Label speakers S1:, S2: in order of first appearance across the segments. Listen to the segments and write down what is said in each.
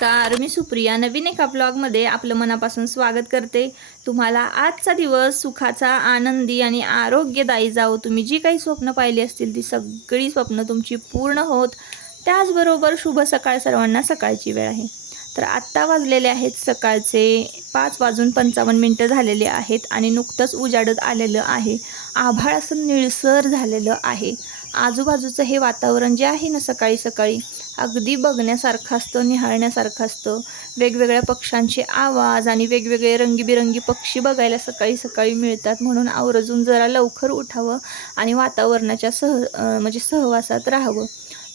S1: नमस्कार मी सुप्रिया. नवीन एका ब्लॉगमध्ये आपलं मनापासून स्वागत करते. तुम्हाला आजचा दिवस सुखाचा आनंदी आणि आरोग्यदायी जावो. तुम्ही जी काही स्वप्न पाहिली असतील ती सगळी स्वप्न तुमची पूर्ण होत. त्याचबरोबर शुभ सकाळ सर्वांना सकाळची वेळ आहे. तर आत्ता वाजलेले आहेत सकाळचे पाच वाजून पंचावन्न मिनटं झालेले आहेत आणि नुकतंच उजाडत आलेलं आहे. आभाळ असं निळसर झालेलं आहे. आजूबाजूचं हे वातावरण जे आहे ना सकाळी सकाळी अगदी बघण्यासारखं असतं निहाळण्यासारखं असतं. वेगवेगळ्या पक्ष्यांचे आवाज आणि वेगवेगळे रंगीबिरंगी पक्षी बघायला सकाळी सकाळी मिळतात. म्हणून आवर्जून जरा लवकर उठावं आणि वातावरणाच्या सह म्हणजे सहवासात राहावं.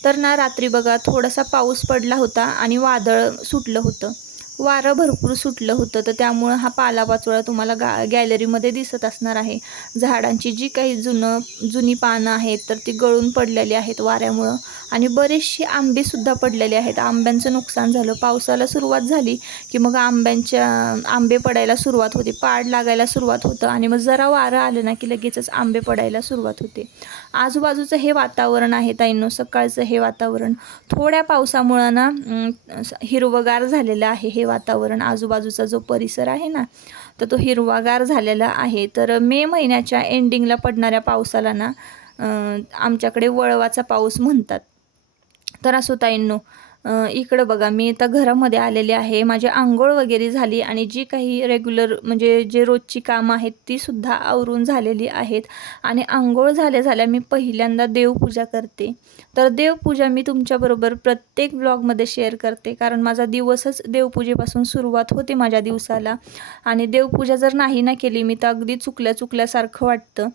S1: तर ना रात्री बघा थोडासा पाऊस पडला होता आणि वादळ सुटलं होतं. वारं भरपूर सुटलं होतं तर त्यामुळं हा पालापाचोळा तुम्हाला गा गॅलरीमध्ये दिसत असणार आहे. झाडांची जी काही जुनं जुनी पानं आहेत तर ती गळून पडलेली आहेत वाऱ्यामुळं. आणि बरेचसे आंबेसुद्धा पडलेले आहेत. आंब्यांचं नुकसान झालं. पावसाला सुरुवात झाली की मग आंब्यांच्या आंबे पडायला सुरुवात होते. पाड लागायला सुरुवात होतं आणि मग जरा वारं आलं ना की लगेचच आंबे पडायला सुरुवात होते. आजूबाजूचं हे वातावरण आहे ताईंनो सकाळचं हे वातावरण. थोड्या पावसामुळं ना हिरवगार झालेलं आहे हे वातावरण. आजूबाजूचा जो परिसर आहे ना तर तो हिरवागार झालेला आहे. तर मे महिन्याच्या एंडिंगला पडणाऱ्या पावसाला ना आमच्याकडे वळवाचा पाऊस म्हणतात. तर असो ताईंनो इकडं बघा मी आता घरामध्ये आलेले आहे. माझी आंघोळ वगैरे झाली आणि जी काही रेग्युलर म्हणजे जे रोजची कामं आहेत ती सुद्धा आवरून झालेली आहेत. आणि आंघोळ झाल्या झाल्या मी पहिल्यांदा देवपूजा करते. तर देवपूजा मी तुमच्याबरोबर प्रत्येक ब्लॉगमध्ये शेअर करते. कारण माझा दिवसच देवपूजेपासून सुरुवात होते माझ्या दिवसाला. आणि देवपूजा जर नाही ना केली मी तर अगदी चुकल्या चुकल्यासारखं वाटतं.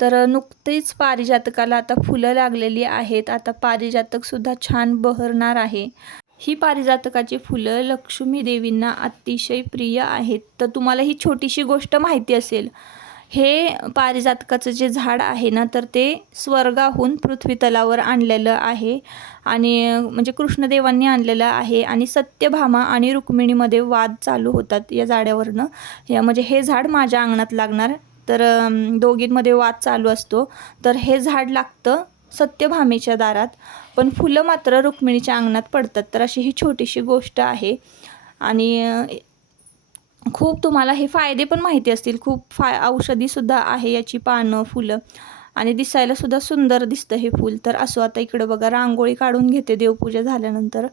S1: तर नुकतीच पारिजातकाला आता फुलं लागलेली आहेत. आता पारिजातकसुद्धा छान बहरणार आहे. ही पारिजातकाची फुलं लक्ष्मी देवींना अतिशय प्रिय आहेत. तर तुम्हाला ही छोटीशी गोष्ट माहिती असेल. हे पारिजातकाचं जे झाड आहे ना तर ते स्वर्गाहून पृथ्वीतलावर आणलेलं आहे. आणि म्हणजे कृष्णदेवांनी आणलेलं आहे. आणि सत्यभामा आणि रुक्मिणीमध्ये वाद चालू होतात या झाडावरनं. या म्हणजे हे झाड माझ्या अंगणात लागणार. तर दोघींमध्ये वाद चालू असतो. तर हे झाड लागतं सत्यभामेच्या दारात. पण फुलं मात्र रुक्मिणीच्या अंगणात पडतात. तर अशी ही छोटीशी गोष्ट आहे. आणि खूप तुम्हाला हे फायदे पण माहिती असतील. खूप फाय औषधीसुद्धा आहे याची पानं फुलं. आणि दिसायला सुद्धा सुंदर दिसतं हे फूल. तर असो आता इकडं बघा रांगोळी काढून घेते देवपूजा झाल्यानंतर.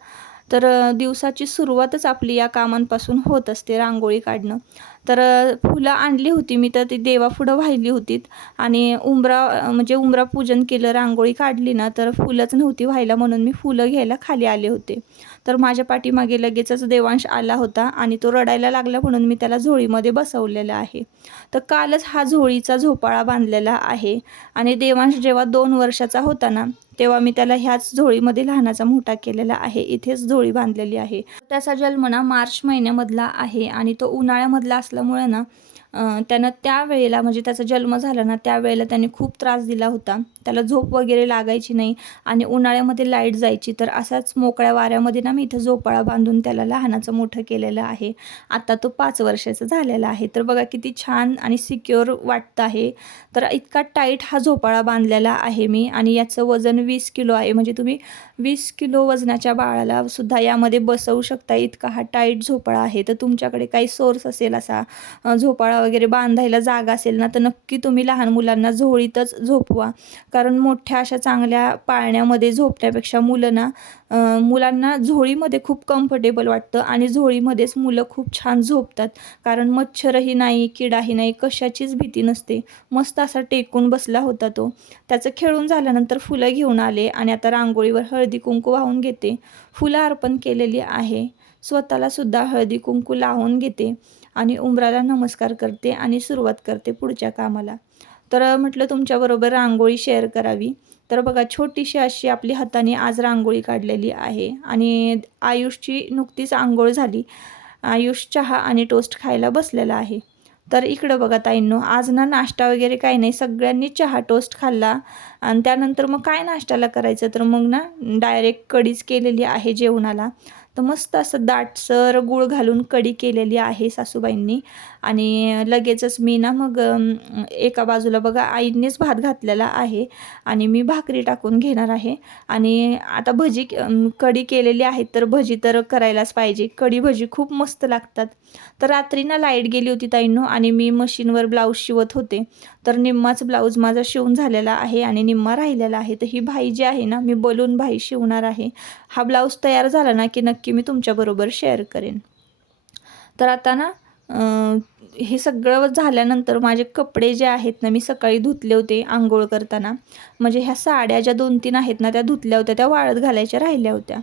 S1: तर दिवसाची सुरुवातच आपली या कामांपासून होत असते रांगोळी काढणं. तर फुलं आणली होती मी तर ती देवापुढं वाहिली होती आणि उंबरा म्हणजे उंबरा पूजन केलं रांगोळी काढली ना तर फुलंच नव्हती व्हायला म्हणून मी फुलं घ्यायला खाली आले होते. तर माझ्या पाठीमागे लगेचच देवांश आला होता आणि तो रडायला लागला म्हणून मी त्याला झोळीमध्ये बसवलेला आहे. तर कालच हा झोळीचा झोपाळा बांधलेला आहे आणि देवांश जेव्हा दोन वर्षाचा होता ना तेव्हा मी त्याला ह्याच झोळीमध्ये लहानाचा मोठा केलेला आहे. इथेच झोळी बांधलेली आहे. त्याचा जन्म ना मार्च महिन्यामधला आहे आणि तो उन्हाळ्यामधला असल्यामुळे ना त्यानं त्यावेळेला म्हणजे त्याचा जन्म झाला ना त्यावेळेला त्याने खूप त्रास दिला होता. त्याला झोप वगैरे लागायची नाही आणि उन्हाळ्यामध्ये लाइट जायची. तर असाच मोकळ्या वाऱ्यामध्ये ना मी इथं झोपाळा बांधून त्याला लहानाचं मोठं केलेलं आहे. आता तो पाच वर्षाचा झालेला आहे. तर बघा किती छान आणि सिक्युअर वाटतं आहे. तर इतका टाईट हा झोपाळा बांधलेला आहे मी आणि याचं वजन वीस किलो आहे. म्हणजे तुम्ही वीस किलो वजनाच्या बाळाला सुद्धा यामध्ये बसवू शकता इतका हा टाईट झोपाळा आहे. तर तुमच्याकडे काही सोर्स असेल असा झोपाळा वगैरे बांधायला जागा असेल ना तर नक्की तुम्ही लहान मुलांना झोळीतच झोपवा. कारण मोठ्या अशा चांगल्या पाळण्यामध्ये झोपण्यापेक्षा मुलं ना मुलांना झोळीमध्ये खूप कम्फर्टेबल वाटतं आणि झोळीमध्येच मुलं खूप छान झोपतात. कारण मच्छरही नाही किडाही नाही कशाचीच भीती नसते. मस्त असा टेकून बसला होता तो. त्याचं खेळून झाल्यानंतर फुलं घेऊन आले आणि आता रांगोळीवर हळदी कुंकू वाहून घेते. फुलं अर्पण केलेली आहे. स्वतःला सुद्धा हळदी कुंकू लावून घेते आणि उंबराला नमस्कार करते आणि सुरुवात करते पुढच्या कामाला. तर म्हटलं तुमच्याबरोबर रांगोळी शेअर करावी. तर बघा छोटीशी अशी आपली हाताने आज रांगोळी काढलेली आहे आणि आयुषची नुकतीच आंघोळ झाली. आयुष चहा आणि टोस्ट खायला बसलेला आहे. तर इकडं बघा ताईंनो आज ना नाश्ता वगैरे काही नाही. सगळ्यांनी चहा टोस्ट खाल्ला आणि त्यानंतर मग काय नाश्त्याला करायचं? तर मग ना डायरेक्ट कडीच केलेली आहे जेवणाला. तर मस्त असं दाटसर गूळ घालून कडी केलेली आहे सासूबाईंनी. आणि लगेचच मी ना मग एका बाजूला बघा आईंनीच भात घातलेला आहे. आणि मी भाकरी टाकून घेणार आहे. आणि आता भजी कडी कढी केलेली आहे तर भजी तर करायलाच पाहिजे. कढी भजी खूप मस्त लागतात. तर रात्री ना लाइट गेली होती ताईंनो आणि मी मशीनवर ब्लाऊज शिवत होते. तर निम्माच ब्लाऊज माझा शिवून झालेला आहे आणि निम्मा राहिलेला आहे. तर ही भाई जी आहे ना मी बलून भाई शिवणार आहे. हा ब्लाऊज तयार झाला ना की नक्की मी तुमच्याबरोबर शेअर करेन. तर आता ना हे सगळं झाल्यानंतर माझे कपडे जे आहेत ना मी सकाळी धुतले होते आंघोळ करताना. म्हणजे ह्या साड्या ज्या दोन तीन आहेत ना त्या धुतल्या होत्या त्या वाळत घालायच्या राहिल्या होत्या.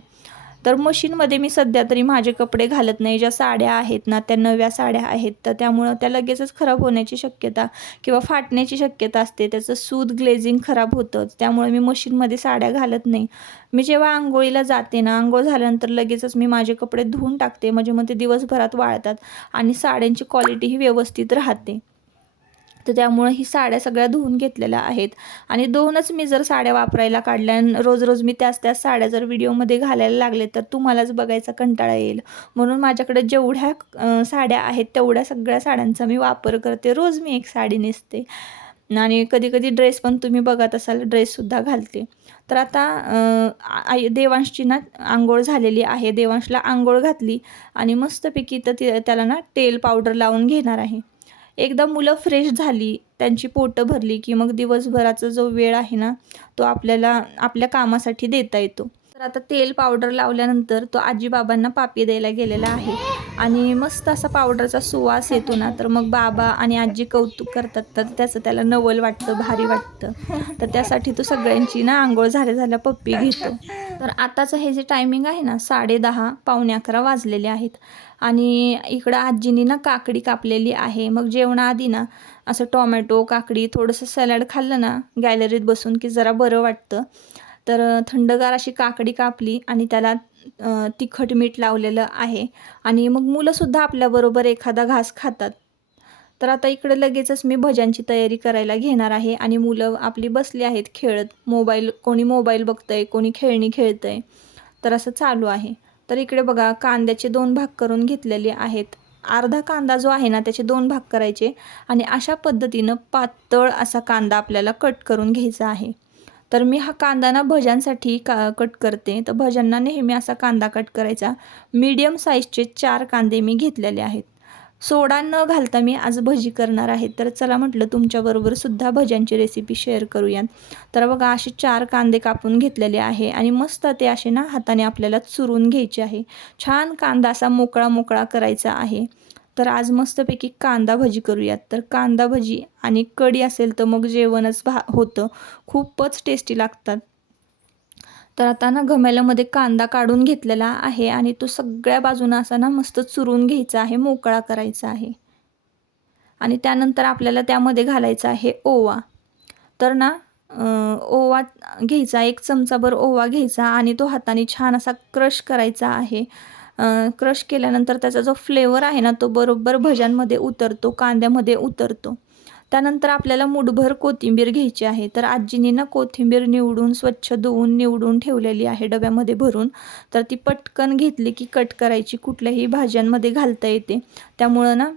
S1: तर मशीनमध्ये मी सध्या तरी माझे कपडे घालत नाही. ज्या साड्या आहेत ना त्या नव्या साड्या आहेत. तर त्यामुळं त्या लगेचच खराब होण्याची शक्यता किंवा फाटण्याची शक्यता असते. त्याचं सूत ग्लेझिंग खराब होतं. त्यामुळे मी मशीनमध्ये साड्या घालत नाही. मी जेव्हा आंघोळीला जाते ना आंघोळ झाल्यानंतर लगेचच मी माझे कपडे धुवून टाकते. म्हणजे मग ते दिवसभरात वाळतात आणि साड्यांची क्वालिटीही व्यवस्थित राहते. तर त्यामुळं ही साड्या सगळ्या धुवून घेतलेल्या आहेत. आणि दोनच मी जर साड्या वापरायला काढल्या रोज रोज मी त्याच त्याच साड्या जर व्हिडिओमध्ये घालायला लागले तर तुम्हालाच बघायचा कंटाळा येईल. म्हणून माझ्याकडे जेवढ्या साड्या आहेत तेवढ्या सगळ्या साड्यांचा मी वापर करते. रोज मी एक साडी नेसते. आणि कधी कधी ड्रेस पण तुम्ही बघत असाल ड्रेससुद्धा घालते. तर आता आई देवांशची ना आंघोळ झालेली आहे. देवांशला आंघोळ घातली आणि मस्तपैकी तर त्याला ना तेल पावडर लावून घेणार आहे. एकदा मुलं फ्रेश झाली त्यांची पोटं भरली की मग दिवसभराचा जो वेळ आहे ना तो आपल्याला आपल्या कामासाठी देता येतो. तर आता तेल पावडर लावल्यानंतर तो आजीबाबांना पापी द्यायला गेलेला आहे. आणि मस्त असा पावडरचा सुवास येतो ना तर मग बाबा आणि आजी कौतुक करतात. तर त्याचं त्याला नवल वाटतं भारी वाटतं. तर त्यासाठी तो सगळ्यांची ना आंघोळ झाल्या झाल्या पप्पी घेतो. तर आताचं हे जे टायमिंग आहे ना साडे दहा पावणे अकरा वाजलेले आहेत. आणि इकडं आजीनी ना काकडी कापलेली आहे. मग जेवणाआधी ना असं टोमॅटो काकडी थोडंसं सॅलड खाल्लं ना गॅलरीत बसून की जरा बरं वाटतं. तर थंडगार अशी काकडी कापली आणि त्याला तिखट मीठ लावलेलं आहे. आणि मग मुलंसुद्धा आपल्याबरोबर एखादा घास खातात. तर आता इकडे लगेचच मी भज्यांची तयारी करायला घेणार आहे आणि मुलं आपली बसली आहेत खेळत. मोबाईल कोणी मोबाईल बघतंय कोणी खेळणी खेळतंय. तर असं चालू आहे. तर इकडे बघा कांद्याचे दोन भाग करून घेतलेले आहेत. अर्धा कांदा जो आहे ना त्याचे दोन भाग करायचे आणि अशा पद्धतीनं पातळ असा कांदा आपल्याला कट करून घ्यायचा आहे. तर मी हा कांदा ना भज्यांसाठी का कट करते. तर भज्यांना नेहमी असा कांदा कट करायचा. मीडियम साईजचे चार कांदे मी घेतलेले आहेत. सोडा न घालता मी आज भजी करणार आहे. तर चला म्हटलं तुमच्याबरोबर सुद्धा भज्यांची रेसिपी शेअर करूयात. तर बघा असे चार कांदे कापून घेतलेले आहे आणि मस्त ते असे ना हाताने आपल्याला चुरून घ्यायचे आहे. छान कांदा असा मोकळा मोकळा करायचा आहे. तर आज मस्तपैकी कांदा भजी करूयात. तर कांदा भजी आणि कढी असेल तर मग जेवणच भा होतं. खूपच टेस्टी लागतात. तर आता ना घमेल्यामध्ये कांदा काढून घेतलेला आहे आणि तो सगळ्या बाजूनं असा ना मस्त चुरून घ्यायचा आहे मोकळा करायचा आहे. आणि त्यानंतर आपल्याला त्यामध्ये घालायचा आहे ओवा. तर ना ओवा घ्यायचा एक चमचाभर ओवा घ्यायचा आणि तो हाताने छान असा क्रश करायचा आहे. क्रश केल्यानंतर त्याचा जो फ्लेवर आहे ना तो बरोबर भज्यांमध्ये उतरतो कांद्यामध्ये उतरतो. त्यानंतर आपल्याला मुठभर कोथिंबीर घ्यायची आहे. तर आजीने ना कोथिंबीर निवडून स्वच्छ धुवून निवडून ठेवलेली आहे डब्यामध्ये भरून. तर ती पटकन घेतली की कट करायची कुठल्याही भाज्यांमध्ये घालता येते. त्यामुळं ना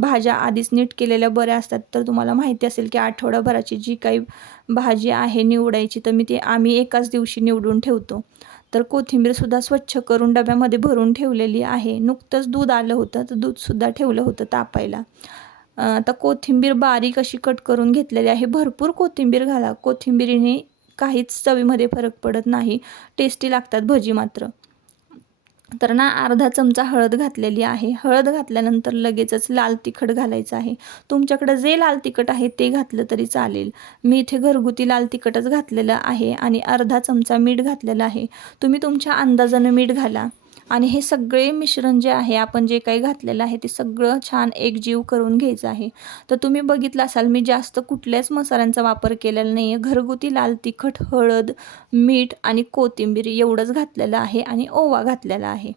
S1: भाज्या आधीच नीट केलेल्या बऱ्या असतात. तर तुम्हाला माहिती असेल की आठवडाभराची जी काही भाजी आहे निवडायची तर मी ती आम्ही एकाच दिवशी निवडून ठेवतो. तर कोथिंबीरसुद्धा स्वच्छ करून डब्यामध्ये भरून ठेवलेली आहे. नुकतंच दूध आलं होतं तर दूधसुद्धा ठेवलं होतं तापायला. आता कोथिंबीर बारीक अशी कट करून घेतलेली आहे. भरपूर कोथिंबीर घाला. कोथिंबीरीने काहीच चवीमध्ये फरक पडत नाही. टेस्टी लागतात भजी मात्र. तर ना अर्धा चमचा हळद घातलेली आहे. हळद घातल्यानंतर लगेचच लाल तिखट घालायचं आहे. तुमच्याकडं जे लाल तिखट आहे ते घातलं तरी चालेल. मी इथे घरगुती लाल तिखटच घातलेलं आहे आणि अर्धा चमचा मीठ घातलेलं आहे. तुम्ही तुमच्या अंदाजानं मीठ घाला. आणि हे सगळे मिश्रण जे आहे आपण जे काही घातलेलं आहे ते सगळं छान एकजीव करून घ्यायचं आहे. तर तुम्ही बघितलं असाल मी जास्त कुठल्याच मसाल्यांचा वापर केलेला नाही आहे घरगुती लाल तिखट हळद मीठ आणि कोथिंबीर एवढंच घातलेलं आहे आणि ओवा घातलेला आहे.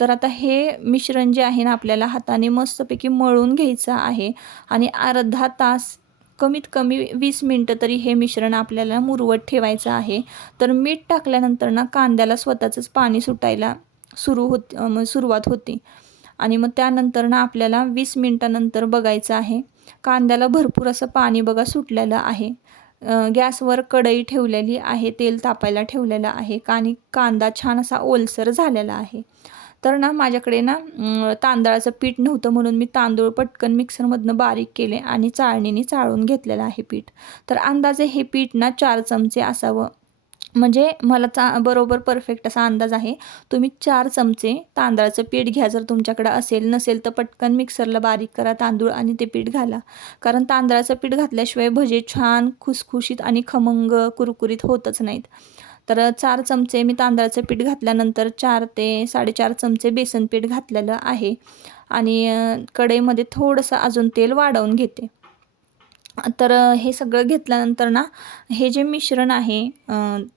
S1: तर आता हे मिश्रण जे आहे ना आपल्याला हाताने मस्तपैकी मळून घ्यायचं आहे आणि अर्धा तास कमीत कमी वीस मिनटं तरी हे मिश्रण आपल्याला मुरवत ठेवायचं आहे. तर मीठ टाकल्यानंतर ना कांद्याला स्वतःचंच पाणी सुटायला सुरू होत सुरुवात होते. आणि मग त्यानंतर ना आपल्याला वीस मिनटानंतर बघायचं आहे. कांद्याला भरपूर असं पाणी बघा सुटलेलं आहे. गॅसवर कढई ठेवलेली आहे तेल तापायला ठेवलेलं आहे आणि कांदा छान असा ओलसर झालेला आहे. तर ना माझ्याकडे ना तांदळाचं पीठ नव्हतं म्हणून मी तांदूळ पटकन मिक्सरमधनं बारीक केले आणि चाळणीने चाळून घेतलेलं आहे पीठ. तर अंदाजे हे पीठ ना चार चमचे असावं. म्हणजे मला चा बरोबर परफेक्ट असा अंदाज आहे. तुम्ही चार चमचे तांदळाचं पीठ घ्या. जर तुमच्याकडं असेल नसेल तर पटकन मिक्सरला बारीक करा तांदूळ आणि ते पीठ घाला. कारण तांदळाचं पीठ घातल्याशिवाय भजे छान खुसखुशीत आणि खमंग कुरकुरीत होतच नाहीत. तर चार चमचे मी तांदळाचं पीठ घातल्यानंतर चार ते साडेचार चमचे बेसन पीठ घातलेलं आहे. आणि कढईमध्ये थोडंसं अजून तेल वाढवून घेते. तर हे सगळं घेतल्यानंतर ना हे जे मिश्रण आहे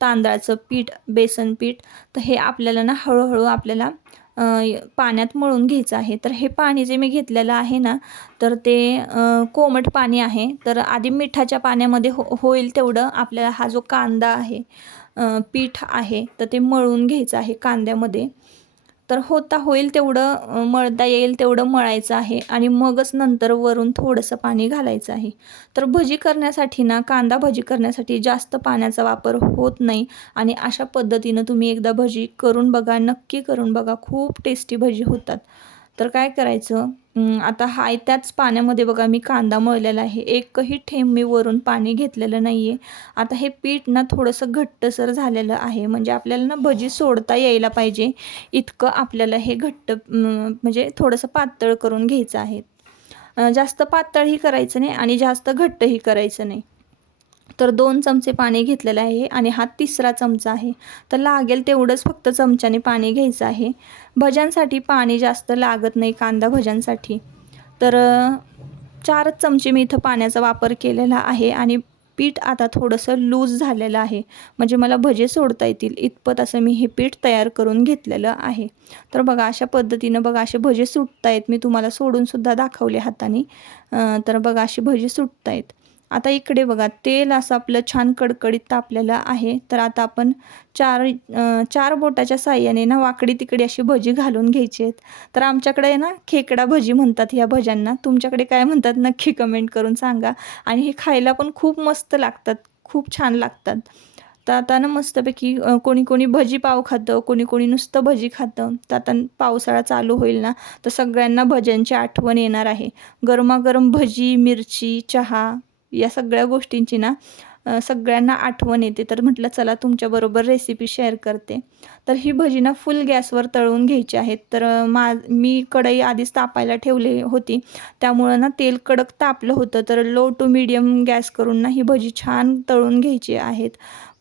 S1: तांदळाचं पीठ बेसन पीठ तर हे आपल्याला ना हळूहळू आपल्याला पाण्यात मळून घ्यायचं आहे. तर हे पाणी जे मी घेतलेलं आहे ना तर ते कोमट पाणी आहे. तर आधी मिठाच्या पाण्यामध्ये हो होईल तेवढं आपल्याला हा जो कांदा आहे पीठ आहे तर ते मळून घ्यायचं आहे कांद्यामध्ये. तर होता होईल तेवढं मळता येईल तेवढं मळायचं आहे आणि मगच नंतर वरून थोडंसं पाणी घालायचं आहे. तर भजी करण्यासाठी ना कांदा भजी करण्यासाठी जास्त पाण्याचा वापर होत नाही आणि अशा पद्धतीनं तुम्ही एकदा भजी करून बघा नक्की करून बघा खूप टेस्टी भजी होतात. तर काय करायचं? आता हाय त्याच पाण्यामध्ये बघा मी कांदा मळलेला आहे. एकही थेंब मी वरून पाणी घेतलेलं नाही आहे आता हे पीठ ना थोडंसं घट्टसर झालेलं आहे. म्हणजे आपल्याला ना भजी सोडता यायला पाहिजे. इतकं आपल्याला हे घट्ट म्हणजे थोडंसं पातळ करून घ्यायचं आहे. जास्त पातळही करायचं नाही आणि जास्त घट्टही करायचं नाही. तर दोन चमचे पाणी घेतलेलं आहे आणि हा तिसरा चमचा आहे. तर लागेल तेवढंच फक्त चमच्याने पाणी घ्यायचं आहे. भज्यांसाठी पाणी जास्त लागत नाही कांदा भज्यांसाठी. तर चारच चमचे मी इथं पाण्याचा वापर केलेला आहे आणि पीठ आता थोडंसं लूज झालेलं आहे. म्हणजे मला भजे सोडता येतील. इतपत असं मी हे पीठ तयार करून घेतलेलं आहे. तर बघा अशा पद्धतीनं बघा असे भजे सुटतायत. मी तुम्हाला सोडूनसुद्धा दाखवले हाताने. तर बघा अशी सुटत सुटतायत. आता इकडे बघा तेल असं आपलं छान कडकडीत तापलेलं आहे. तर आता आपण चार चार बोटाच्या साह्याने ना वाकडी तिकडे अशी भजी घालून घ्यायची आहेत. तर आमच्याकडे ना खेकडा भजी म्हणतात या भज्यांना. तुमच्याकडे काय म्हणतात नक्की कमेंट करून सांगा. आणि हे खायला पण खूप मस्त लागतात खूप छान लागतात. तर आता ना मस्तपैकी कोणी कोणी भजी पाव खातं कोणी कोणी नुसतं भजी खातं. तर आता पावसाळा चालू होईल ना तर सगळ्यांना भज्यांची आठवण येणार आहे. गरमागरम भजी मिरची चहा या सगळ्या गोष्टींची ना सगळ्यांना आठवण येते. तर म्हटलं चला तुमच्याबरोबर रेसिपी शेअर करते. तर ही भजी ना फुल गॅसवर तळून घ्यायची आहेत. तर मा मी कढई आधीच तापायला ठेवली होती. त्यामुळं ना तेल कडक तापलं होतं. तर लो टू मिडियम गॅस करून ना ही भजी छान तळून घ्यायची आहेत.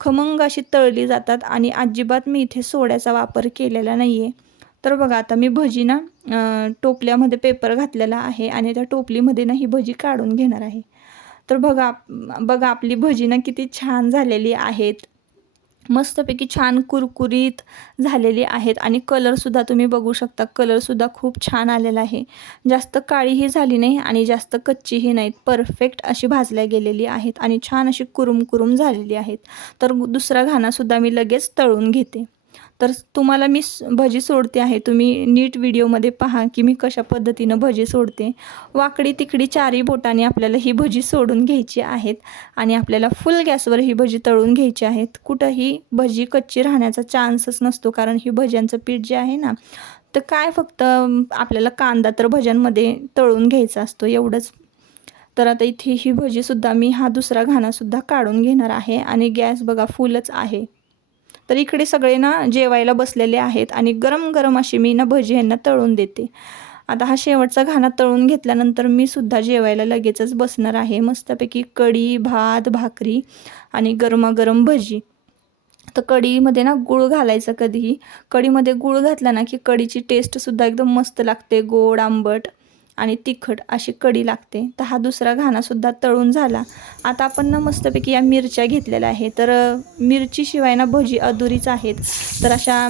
S1: खमंग अशी तळली जातात आणि अजिबात मी इथे सोड्याचा वापर केलेला नाही आहे तर बघा आता मी भजी ना टोपल्यामध्ये पेपर घातलेला आहे आणि त्या टोपलीमध्ये ना ही भजी काढून घेणार आहे. तर बघा बघा आपली भजीनं किती छान झालेली आहेत. मस्तपैकी छान कुरकुरीत झालेली आहेत आणि कलरसुद्धा तुम्ही बघू शकता. कलरसुद्धा खूप छान आलेला आहे. जास्त काळीही झाली नाही आणि जास्त कच्चीही नाहीत परफेक्ट अशी भाजल्या गेलेली आहेत आणि छान अशी कुरुम कुरुम झालेली आहेत. तर दुसरा घाणासुद्धा मी लगेच तळून घेते. तर तुम्हाला मी भजी सोडते आहे. तुम्ही नीट व्हिडिओमध्ये पहा की मी कशा पद्धतीनं भजी सोडते. वाकडी तिकडी चारही बोटाने आपल्याला ही भजी सोडून घ्यायची आहेत आणि आपल्याला फुल गॅसवर ही भजी तळून घ्यायची आहेत. कुठंही भजी कच्ची राहण्याचा चान्सच नसतो कारण ही भज्यांचं पीठ जे आहे ना तर काय फक्त आपल्याला कांदा तर भज्यांमध्ये तळून घ्यायचा असतो एवढंच. तर आता इथे ही भजीसुद्धा मी हा दुसरा घाणासुद्धा काढून घेणार आहे आणि गॅस बघा फुलच आहे. तर इकडे सगळे ना जेवायला बसलेले आहेत आणि गरम गरम अशी मी ना भजी यांना तळून देते. आता हा शेवटचा घाणा तळून घेतल्यानंतर मी सुद्धा जेवायला लगेचच बसणार आहे. मस्तपैकी कढी भात भाकरी आणि गरमागरम भजी. तर कढीमध्ये ना गूळ घालायचं कधीही. कढीमध्ये गूळ घातला ना की कढीची टेस्टसुद्धा एकदम मस्त लागते. गोड आंबट. आणि तिखट अशी कडी लागते. तर हा दुसरा घाणासुद्धा तळून झाला. आता आपण ना मस्तपैकी या मिरच्या घेतलेल्या आहे तर मिरचीशिवाय ना भजी अधुरीच आहेत. तर अशा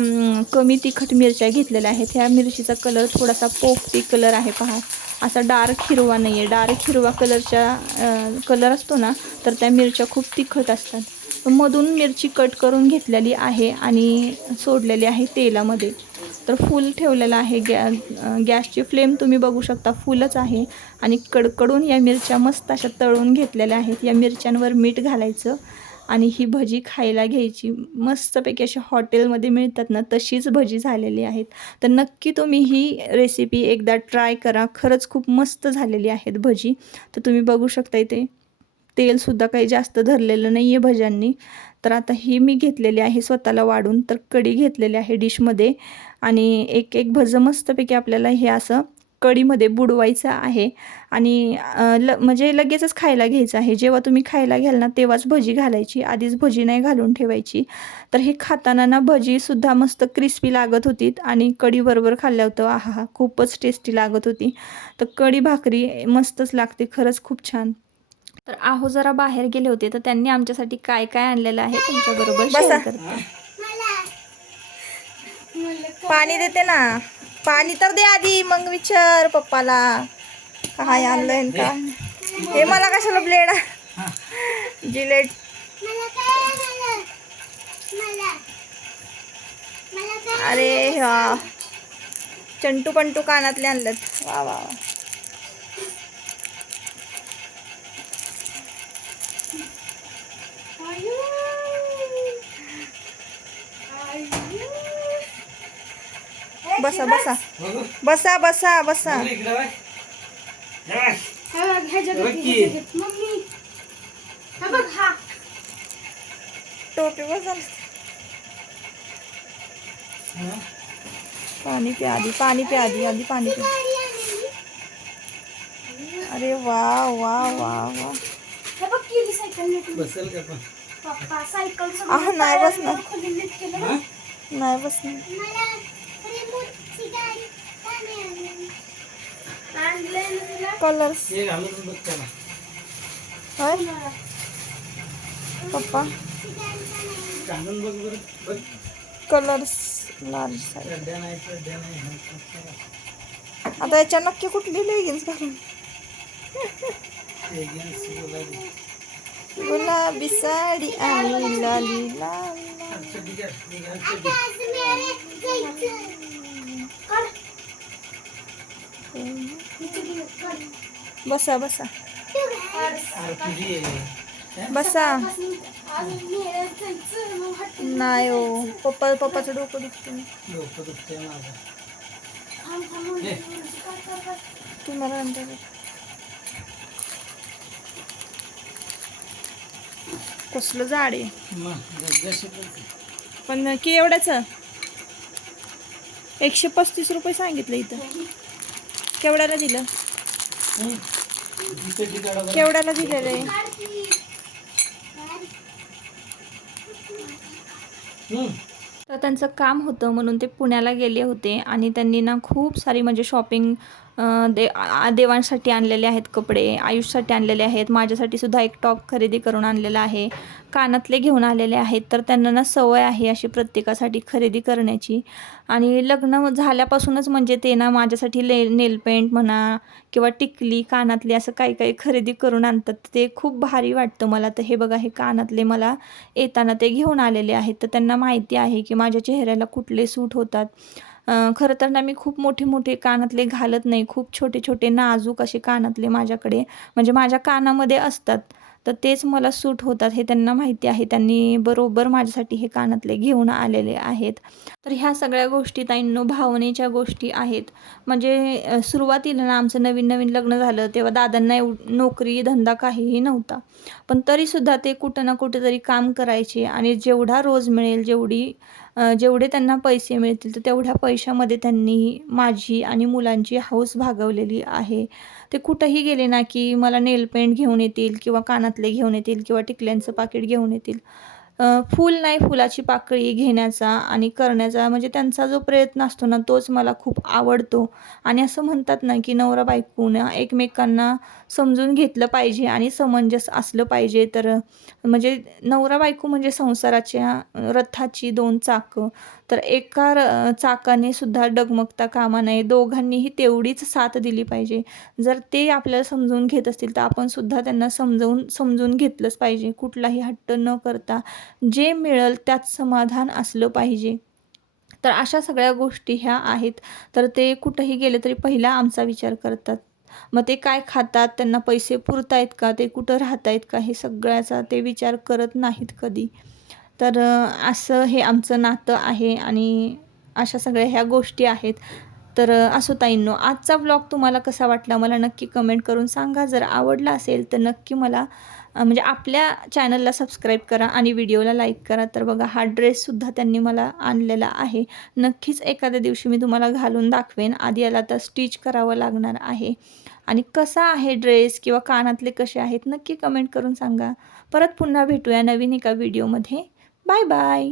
S1: कमी तिखट मिरच्या घेतलेल्या आहेत. ह्या मिरचीचा कलर थोडासा पोपटी कलर आहे पहा. असा डार्क हिरवा नाही आहे डार्क हिरवा कलरच्या कलर असतो ना तर त्या मिरच्या खूप तिखट असतात. मधून मिरची कट करून घेतलेली आहे आणि सोडलेली आहे तेलामध्ये. तर फुल ठेवलेलं आहे गॅ गॅसची फ्लेम तुम्ही बघू शकता फुलच आहे. आणि कडकडून या मिरच्या मस्त अशा तळून घेतलेल्या आहेत. या मिरच्यांवर मीठ घालायचं आणि ही भजी खायला घ्यायची. मस्तपैकी अशा हॉटेलमध्ये मिळतात ना तशीच भजी झालेली आहेत. तर नक्की तुम्ही ही रेसिपी एकदा ट्राय करा. खरंच खूप मस्त झालेली आहेत भजी. तर तुम्ही बघू शकता इथे तेलसुद्धा काही जास्त धरलेलं नाही आहे भज्यांनी. तर आता ही मी घेतलेली आहे स्वतःला वाढून. तर कढी घेतलेली आहे डिशमध्ये. आणि एक एक भजं मस्तपैकी आपल्याला हे असं कढीमध्ये बुडवायचं आहे. आणि ल म्हणजे लगेचच खायला घ्यायचं आहे. जेव्हा तुम्ही खायला घ्याल ना तेव्हाच भजी घालायची. आधीच भजी नाही घालून ठेवायची. तर हे खाताना ना भजीसुद्धा मस्त क्रिस्पी लागत होती आणि कढीबरोबर खाल्लं होतं आहा हा खूपच टेस्टी लागत होती. तर कढी भाकरी मस्तच लागते खरंच खूप छान. तर आहो जरा बाहेर गेले होते तर त्यांनी आमच्यासाठी काय काय आणलेलं आहे तुमच्याबरोबर शेअर करते. पाणी देते ना. पाणी तर दे आधी मग विचार पप्पाला. काय आणलंय का हे मला कशाला ब्लेड जिलेट अरे हा चंटू पंटू कानातले आणलेत. वा वा वा. बसा बसा. बसा बसा बसा. टोपी बसा. पाणी प्या आधी पाणी प्या आधी आधी पाणी प्या. अरे वा वा वा वा.
S2: बसेल का पण?
S1: नाही बसणार. नाही बसणार. कलर्स
S2: हे घालून बघ त्याला
S1: होय पप्पा
S2: घालून बघ बरं बघ
S1: कलर्स लार्ज साईज
S2: सध्या नाही सध्या नाही
S1: आता याच्या नक्की कुठली लेगिन्स घालून
S2: Leggings, गुलाबी.
S1: गुलाबी साडी आणि लाली लाल
S2: चड्डी कर, मी घाल चड्डी.
S1: बसा बसा. बसा. नाही हो पप्पा पप्पाचं डोकं दुखतं तुम्हाला नंतर कसलं झाड आहे?
S2: पण
S1: पण की एवढ्याचं? एकशे पस्तीस रुपये सांगितलं इथं. केवढ्याला दिलं? केवढ्याला दिलेलं आहे
S2: हं.
S1: तर त्यांचं काम होतं म्हणून ते पुण्याला गेले होते आणि त्यांनी ना खूप सारी म्हणजे शॉपिंग दे देवांसाठी आणलेले आहेत कपडे आयुषसाठी आणलेले आहेत माझ्यासाठी सुद्धा एक टॉप खरेदी करून आणलेला आहे कानातले घेऊन आलेले आहेत तर त्यांना ना सवय आहे अशी प्रत्येकासाठी खरेदी करण्याची. आणि लग्न झाल्यापासूनच म्हणजे ते ना माझ्यासाठी ले नेल पेंट म्हणा किंवा टिकली कानातली असं काही काही खरेदी करून आणतात. ते खूप भारी वाटतं मला. तर हे बघा हे कानातले मला येताना ते घेऊन आलेले आहेत. तर त्यांना माहिती आहे की माझ्या चेहऱ्याला कुठले सूट होतात. खरं तर ना मी खूप मोठे मोठे कानातले घालत नाही. खूप छोटे छोटे नाजूक असे कानातले माझ्याकडे. म्हणजे माझ्या कानामध्ये असतात. तर तेच मला सूट होतात हे त्यांना माहिती आहे. त्यांनी बरोबर माझ्यासाठी हे कानातले घेऊन आलेले आहेत. तर ह्या सगळ्या गोष्टी ताईंनो भावनेच्या गोष्टी आहेत. म्हणजे सुरुवातीला ना आमचं नवीन नवीन लग्न झालं. तेव्हा दादांना एव नोकरी धंदा काहीही नव्हता. पण तरीसुद्धा ते कुठं ना कुठेतरी काम करायचे. आणि जेवढा रोज मिळेल जेवढी जेवढे त्यांना पैसे मिळतील तर तेवढ्या पैशामध्ये त्यांनी माझी आणि मुलांची हौस भागवलेली आहे. ते कुठंही गेले ना की मला नेल पेंट घेऊन येतील किंवा कानातले घेऊन येतील किंवा टिकल्यांचं पाकिट घेऊन येतील. फूल नाही फुलाची पाकळी घेण्याचा आणि करण्याचा म्हणजे त्यांचा जो प्रयत्न असतो ना तोच मला खूप आवडतो. आणि असं म्हणतात ना की नवरा बायकोनं एकमेकांना समजून घेतलं पाहिजे आणि समंजस असलं पाहिजे. तर म्हणजे नवरा बायको म्हणजे संसाराच्या रथाची दोन चाकं. तर एका र चाकाने सुद्धा डगमगता कामा नये. दोघांनीही तेवढीच साथ दिली पाहिजे. जर ते आपल्याला समजून घेत असतील तर आपण सुद्धा त्यांना समजवून समजून घेतलंच पाहिजे. कुठलाही हट्ट न करता जे मिळेल त्यात समाधान असलं पाहिजे. तर अशा सगळ्या गोष्टी ह्या आहेत. तर ते कुठंही गेले तरी पहिला आमचा विचार करतात. मग ते काय खातात त्यांना पैसे पुरतायत का ते कुठं राहत आहेत का हे सगळ्याचा ते विचार करत नाहीत कधी. तर असं हे आमचं नातं आहे आणि अशा सगळ्या ह्या गोष्टी आहेत. तर असो ताईंनो आजचा ब्लॉग तुम्हाला कसा वाटला? मला नक्की कमेंट करून सांगा. जर आवडला असेल तर नक्की मला म्हणजे आपल्या चॅनलला सबस्क्राईब करा आणि व्हिडिओला लाईक करा. तर बघा हा ड्रेससुद्धा त्यांनी मला आणलेला आहे. नक्कीच एखाद्या दिवशी मी तुम्हाला घालून दाखवेन. आधी याला आता स्टिच करावं लागणार आहे. आणि कसा आहे ड्रेस किंवा कानातले कसे आहेत नक्की कमेंट करून सांगा. परत पुन्हा भेटूया नवीन एका व्हिडिओमध्ये बाय बाय